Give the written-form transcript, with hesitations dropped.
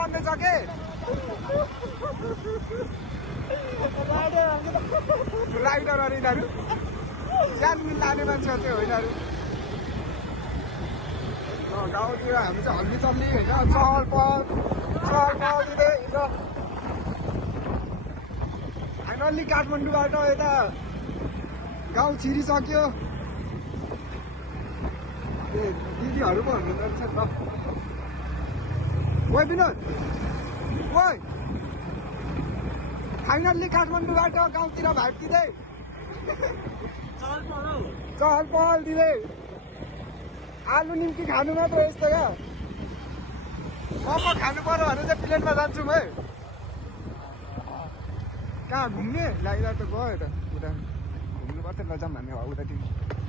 बन्दैछ के राइडरहरू यिनीहरू ज्यान लाने मान्छे चाहिँ हो यिनीहरू गाउँतिर हामी चाहिँ हल्ली चल्ली होइन चहल पहल दिँदै फाइनल्ली काठमाडौँबाट यता गाउँ छिरिसक्यो दिदीहरू पो हुनुहुन्छ नि त ओइ विनोद ओइ फाइनल्ली काठमाडौँबाट गाउँतिर भाइब दिँदै चहल पहल दिँदै आलु निम्ति खानु मात्र यस्तो क्या मोमो खानु पर्यो भने चाहिँ प्लेनमा जान्छु म है कहाँ घुम्ने लागिरहेको त गयो त उता घुम्नु पर्छ लजाम भन्ने हो उतातिर